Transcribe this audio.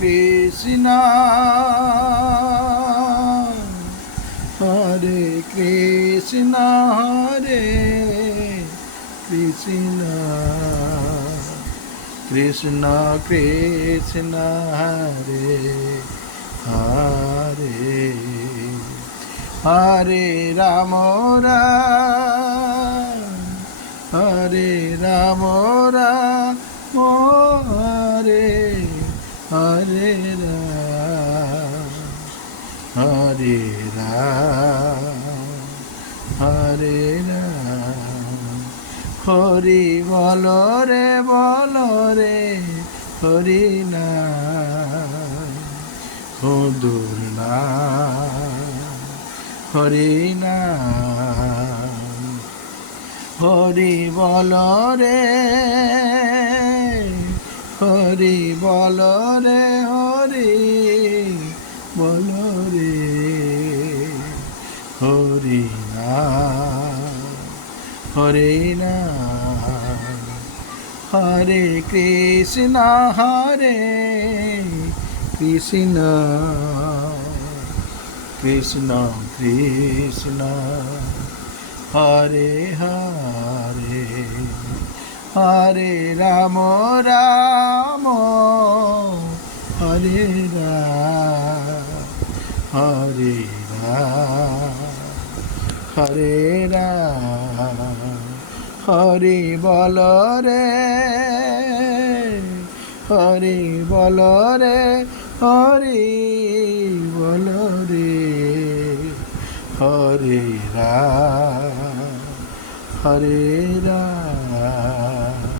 কৃষ্ণ হরে কৃষ্ণ হরে কৃষ্ণ কৃষ্ণ কৃষ্ণ হরে হরে হরে রাম হরে রাম হরে হরে রাম হরে রাম হরে রাম হরি বল রে হরি নাম মধুর নাম হরি নাম হরি বল রে হরি বল রে হরি বল রে হরি নাম হরে নাম হরে কৃষ্ণ কৃষ্ণ কৃষ্ণ কৃষ্ণ হরে হরে হরে রাম হরে রাম হরে রাম হরে রাম হরি বল রে হরি বল রে হরি বল রে হরে রাম হরে রাম।